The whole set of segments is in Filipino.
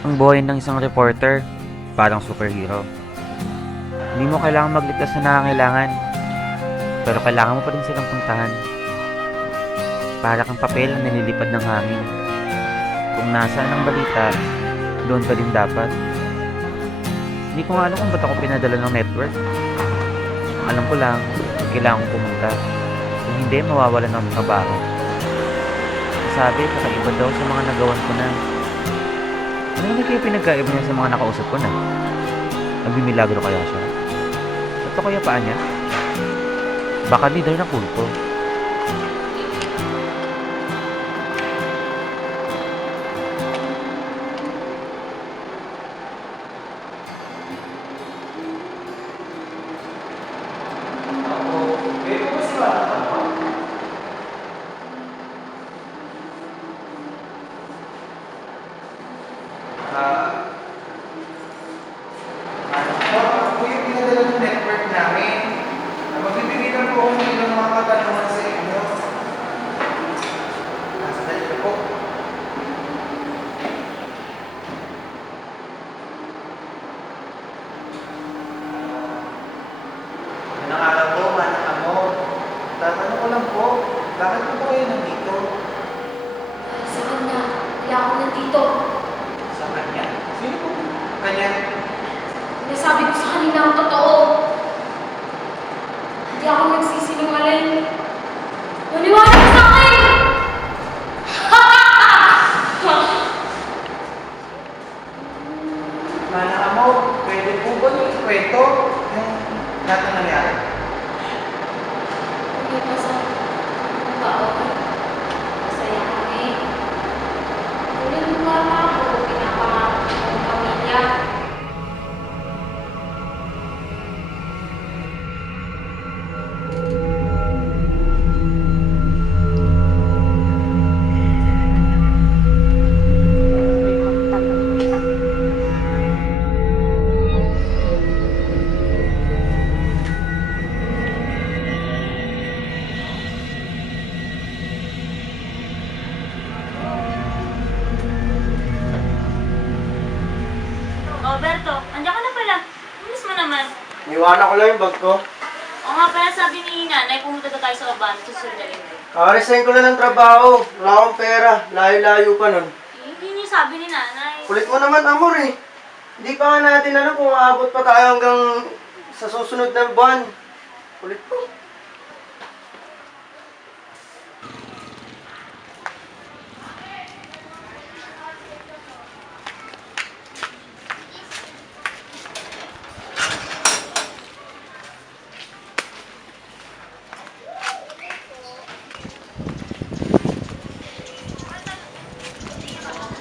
Ang buhay ng isang reporter, parang superhero. Hindi mo kailangan magligtas na nangangailangan, pero kailangan mo pa rin silang puntahan. Para kang papel na nililipad ng hangin. Kung nasaan ang balita, doon ka din dapat. Hindi ko nga alam kung ba't ako pinadala ng network. Alam ko lang, kailangan kong pumunta. Kung hindi, mawawalan ng trabaho. Sabi, kakaiba daw sa mga nagawan ko na. Ano naman kaya pinagkaiba niya sa mga nakausap ko na? Nagbimilagro kaya siya? Ito kaya paa niya? Baka leader ng kulto. Ako yung pinadala ng network namin. Magbibigay lang po ako ng ilang mga katanungan sa inyo. Nasa dali po. Magandang araw po, Manang Amor. Tatanong ko lang po, bakit po kayo nandito? Sa kanya, kaya ako nandito. Sa kanya? Sino po? Kanya? Nasabi ko sa kanila ang totoo. Hindi ako nagsisinungaling. Maniwala ka sa akin! Manang Amor, pwede po ba yung kwento yung lahat na nangyari? Hindi pa sa tao. Masaya kami. Tuloy mo nga ako, pinapangako ng pamilya. Oh, Berto, andiyan ka na pala. Miss mo naman. Iwanan ko lang yung bag ko. O nga pala sabi ni nanay, pumunta na tayo sa Oban, susunod mo. Resign ko na ng trabaho. Wala akong pera. Layo-layo pa nun. Hindi niyo sabi ni nanay. Kulit mo naman, Amor eh. Hindi pa nga natin alam kung aabot pa tayo hanggang sa susunod na buwan. Kulit mo.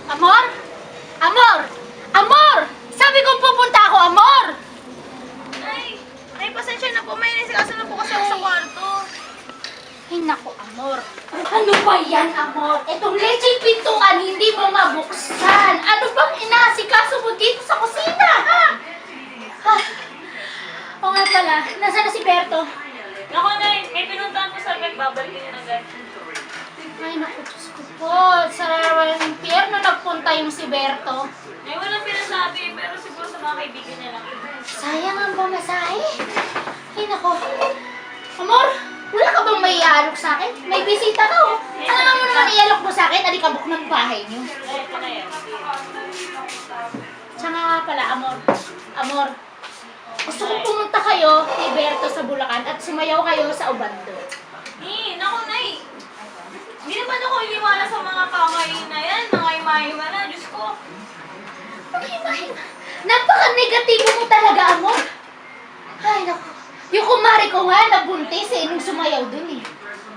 Amor? Amor! Amor! Sabi kong pupunta ako, Amor! Nay, pasensya na po. May nasikaso na po kasi ako sa kwarto. Ay, naku, Amor. Ano ba yan, Amor? Itong lecheng pintuan, hindi mo mabuksan. Ano bang inaasikaso mo dito sa kusina, ha? Ha? O nga pala, nasaan na si Berto? Naku, nay, may pinuntahan po sa bag. Babalikin niyo na agad. Ay, naku, Diyos ko po. Sa impyerno nagpunta yung si Berto. Nay, walang pinasabi, pero siguro sa mga kaibigan niya lang. Sayang ang pamasahe. Ay, naku. Amor, wala ka bang may ialok sa akin? May bisita ka, oh. Ano mo naman ialok mo sa akin? Alikabok ng bahay niyo. Ay, ito na yan. Tsaka nga pala, Amor. Amor, gusto kong pumunta kayo ni Berto sa Bulacan at sumayaw kayo sa Obando. Naku, nay. Hindi naman ako iniwala sa mga pamay na yan. Mga imahe-ima na, Diyos ko. Mahimahin. Napaka-negatibo mo talaga, Amor. Ay, naku. Yung kumari ko nga, nabuntis eh, nung sumayaw dun eh.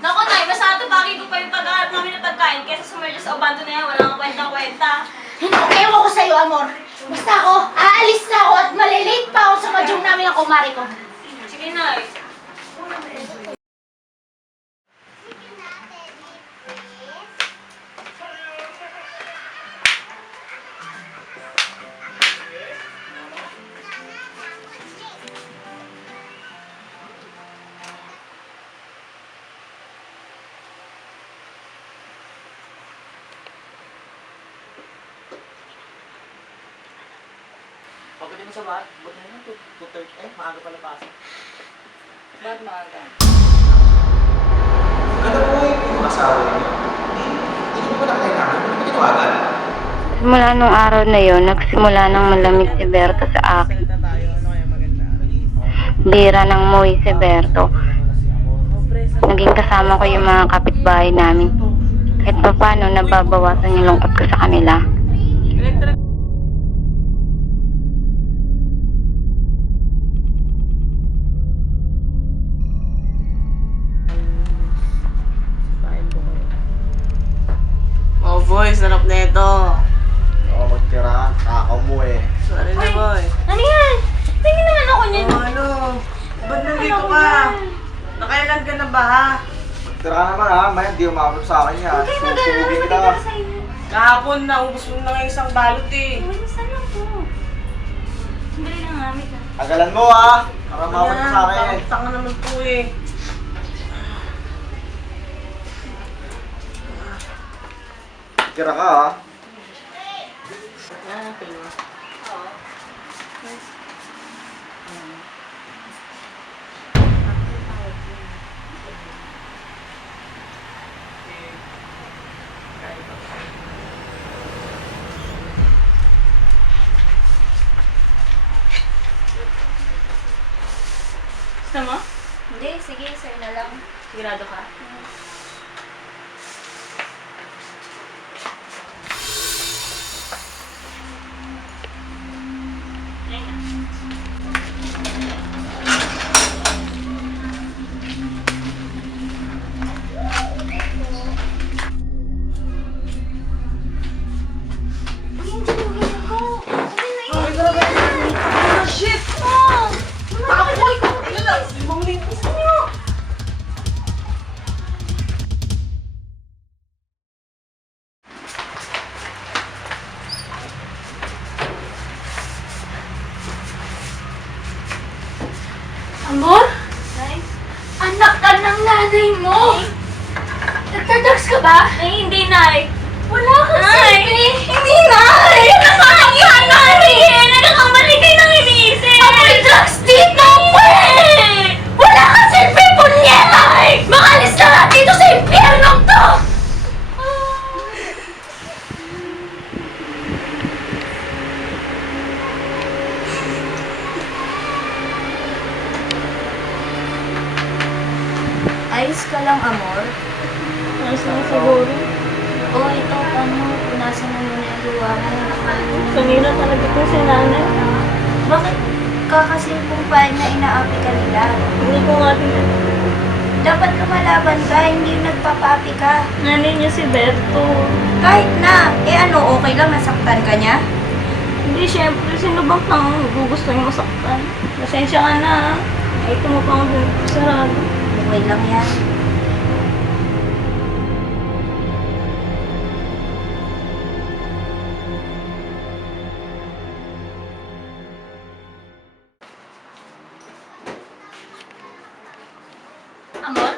Naku, nay, mas natapagi ko pa yung pagkaharap namin ng pagkain kesa sumerge sa Obando na yan. Wala kang kwenta-kwenta. Hindi, ewan ko sa'yo, Amor. Basta ako, aalis na ako at malilate pa ako sa madyong namin ang kumari ko. Sige, nay. Pwede mo sa bahay. Buti na lang, 2:30. Eh, maaga pala pasok. Ba't maaga? Ganda po yung asawa niyo. Hindi niyo po na kailangan. Hindi mo tinawagan. Simula nung araw na yon, nagsimula ng malamig si Berto sa akin. Salita tayo, ano kaya maganda? Bira ng muwi si Berto. Naging kasama ko yung mga kapitbahay namin. Kahit pa paano, nababawasan yung lungkot ko sa kanila. Electric. Oh boy, sarap na ito. Oo, magtira. Takaw mo eh. Sorry na boy. Ano yan? Tingin naman ako niyan. Oh, ano? Ba't nandito ka? Nakailan ka na ba ha? Magtira ka naman ha. May hindi umabot sa akin yan. Okay, mag-alala. Susugin kita. Maganda sa inyo. Kahapon na, ubus mo na nga isang balot eh. Ay, saan lang po? Sandali lang nga, wait lang. Tagalan mo ha. Para umabot ka sa akin eh. Tanga naman po eh. Magtira ka ha. Ah, okay mo. Gusto mo? Hindi, sige, sir na lang. Sigurado ka? Amor? Anak ka ng nanay mo! Nagtadags ka ba? Ay, hindi, Nay. Wala kang Nay! silbi! Hindi, Nay! Nakakahiya, Nay! Nagkakamali kayo ng iniisip! Amoy drugs dito, pwe! Wala kang silbi, punyeta! Makalis na nga dito sa impyernong to! Ayos ka lang, amor. Ayos lang siguro. Oo, ito, ano, punasan na muna yung luwa mo. Kanina talaga ito si nanay. Bakit kakasilpong pa na inaapi ka nila? Hindi ko nga tingnan. Dapat lumalaban ka, hindi yung nagpapaapi ka. Nanay niya si Berto. Kahit na, ano, okay lang nasaktan ka niya? Hindi, syempre, sino bang tang gusto niyo masaktan? Pasensya ka na. Ito mo pang sarado. Okay lang yan. Amor?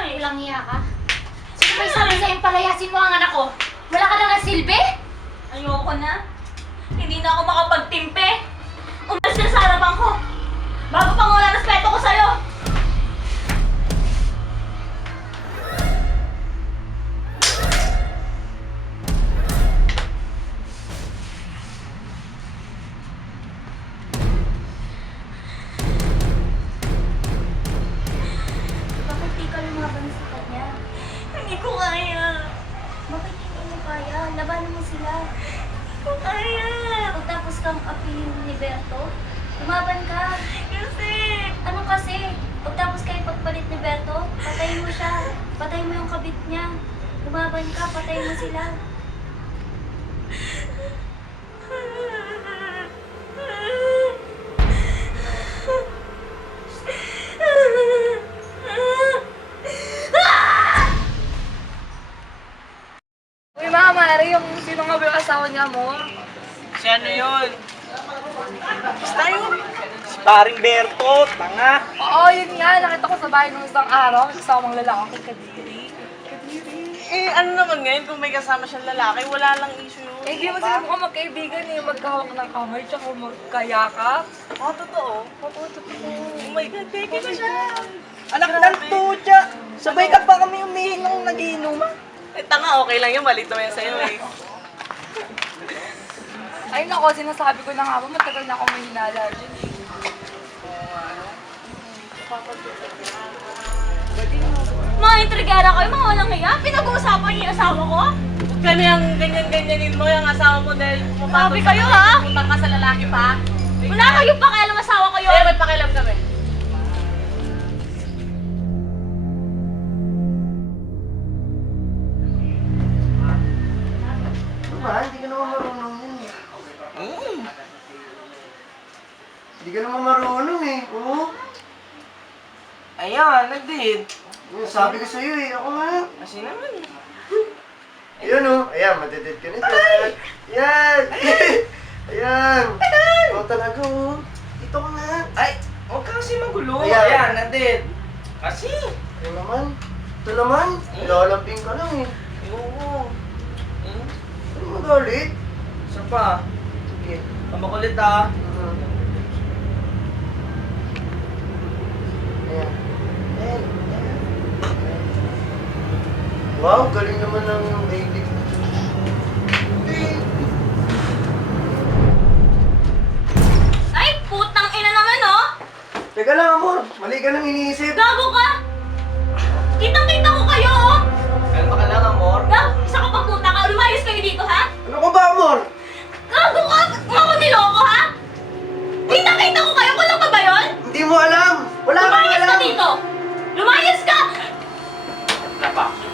Ay, Walang hiya ka? Sino may sabi sa'yo palayasin mo ang anak ko? Wala ka na ng silbi? ayoko na. Hindi na ako makapagtimpe. Umalis ka sa harapan ko. Bago pang wala respeto ko sa'yo. Bakit di ka lumaban sa kanya? Hindi ko kaya. Bakit hindi mo kaya? Labanan mo sila. Hindi ko kaya. Pagtapos kang apihin ni Berto, lumaban ka. Kasi, Ano kasi? Pagtapos kayo pagpalit ni Berto, patayin mo siya. Patayin mo yung kabit niya. Lumaban ka, patayin mo sila. Uy, Mama Mary, yung sino nga ba yung asawa niya mo? Si ano yun? Basta yun. Si Paring Berto, tanga. Oo, yun nga. Nakita ko sa bahay nung isang araw. Kasamang lalaki kay Kadiri. Eh, ano naman ngayon kung may kasama siyang lalaki, wala lang issue yun. Eh, di mo sila mukhang magkaibigan eh. Magkahawak ng kamay, tsaka magkayakap. Oh, totoo. Oo, totoo. Oh my God, thank you na siya. Anak ng tutya. Sabay ka pa kami umihin ng nagiinuman. Eh, tanga, okay lang yun. Balito yan sa'yo eh. Ay nako, sinasabi ko na nga ba, matagal na akong may hinala dyan eh. Mga intrigara kayo, mga walang hiya. Pinag-uusapan niyo yung asawa ko? Huwag ka niyang ganyan-ganyanin mo yung asawa mo dahil Sabi kayo, ha? Punta ka sa lalaki pa. Wala kayong pakialam asawa kayo. Eh, may pakialam kami. Diba? Hindi ka naman marunong yun eh. Hindi ka naman marunong eh. Oo. Ayan, nagdid. Sabi ko sa'yo eh. Ako nga. Kasi naman. Ayan o. Ayan, matitid ka na dyan. Ayan. Ayan. Oo talaga o. Dito ka nga. Ay, huwag ka kasi magulo. Ayan. Ayan, nagdid. Kasi. Ayan naman. Ito naman. Lalambing ka lang eh. Oo. Ano magalit? Isa pa. Sige. Pamakulit ah. Ayan. Ayan. Ayan. Wow, galing naman ng baby. Ay, putang ina naman, oh! Teka lang, amor. Mali ka nang iniisip. Gago ka! Kitang-kita ko kayo, oh! Kalma ka lang, amor. Gag, isa ka pang puta ka. Lumayos kayo dito, ha? Ano ka ba, amor? Gago ka! Ba't mo ako niloko, ha? Kitang-kita ko kayo. Kulang pa ba yun? Hindi mo alam. Wala kang Lumayas ka alam. dito! Lumayas ka!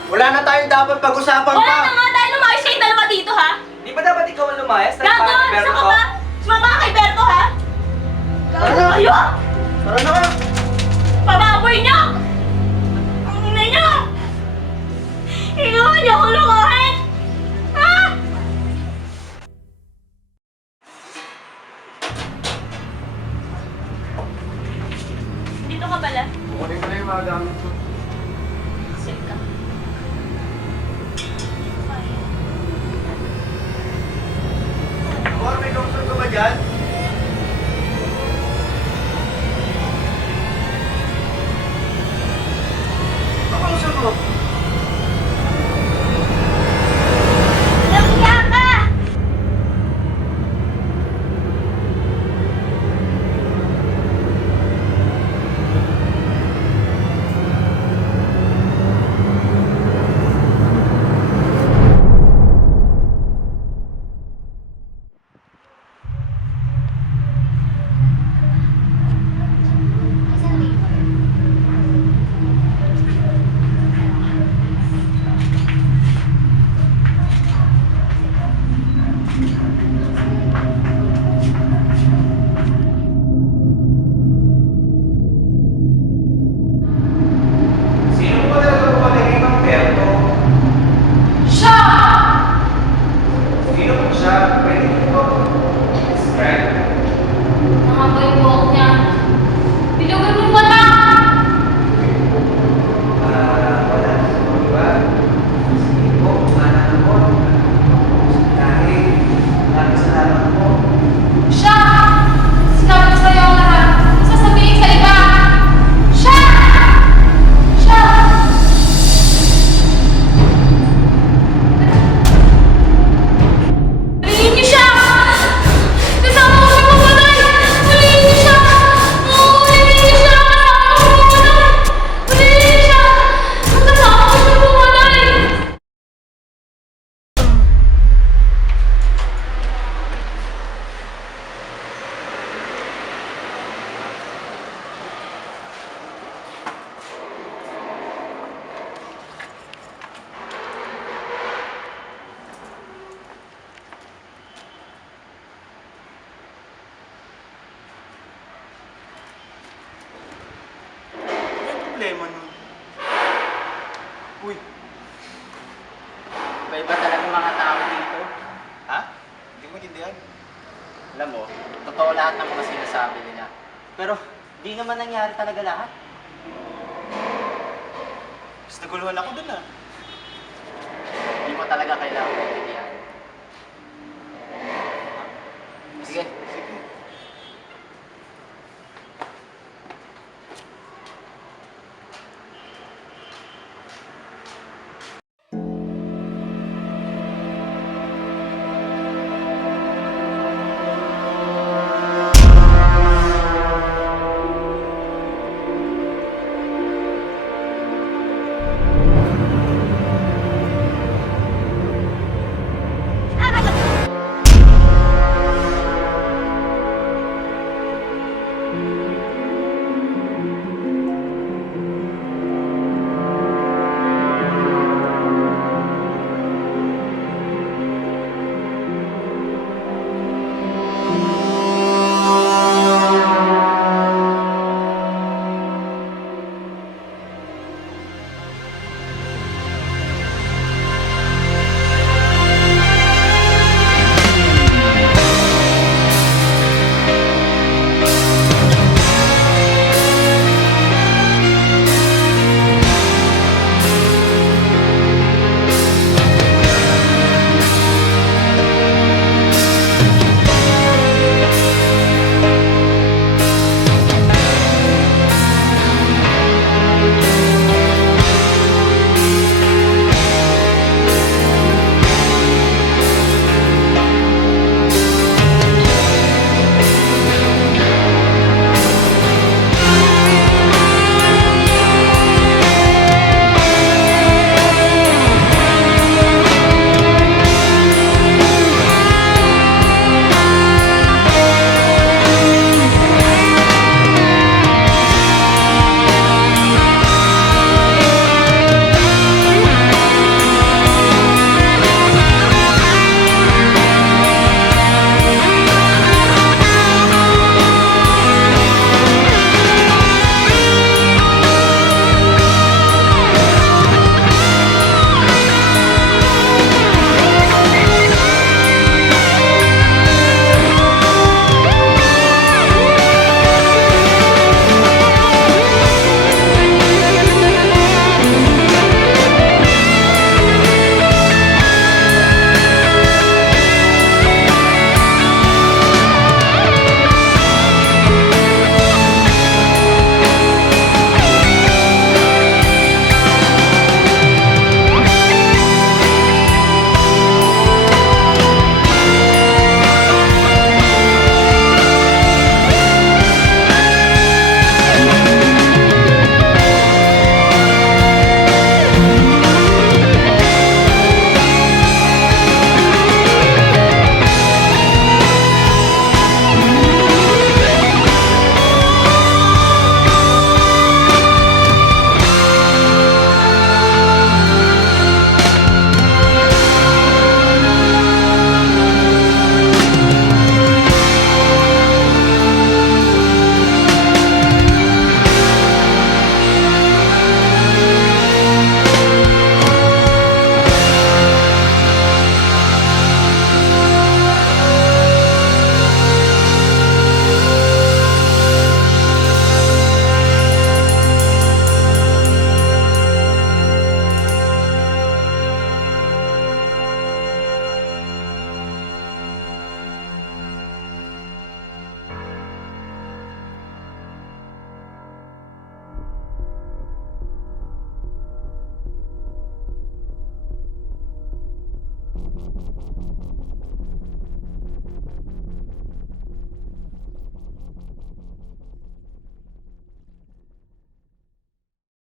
Wala na tayong dapat pag-usapan Wala pa. na nga dahil lumayas kayong dalawa dito, ha? Di ba dapat ikaw ang lumayas? Gago! Isa ka pa! Sumama ka kay Berto, ha? Tara na. Kayo! Tara na. Pababoy niyo! Ang ina niyo! Ikaw niyo ako lukuhin! Ha? Dito ka pala. Kukunin ko na yung mga gamit ko. Sip ka. Amor, may doktor ka ba dyan? Pakausap mo. Nakiya ka! Sino ba talaga pumalagay ng Berto? Siya! Sino po siya? Pwede ko ba? Describe. Mga boy-book niya. Bilugan mo mata! Wala. Diba? Sige po, anak mo. Dahil, maraming salamat po. Siya! Sinabi ko sa'yo ang lahat. Sasabihin sa iba. Siya! Siya! Huliin niyo siya! Kasama ko siya mamatay! Huliin niyo siya! Huliin niyo siya! Kasama ko siya mamatay! Huliin niyo siya! Kasama ko siya mamatay! Ano problema nun? Uy. Iba-iba talaga mga tao dito. Ha? Hindi mo intindihan. Alam mo, totoo lahat ng mga sinasabi nila. Pero di naman nangyari talaga lahat. Mas naguluhan ako dun ah. Hindi mo talaga kailangan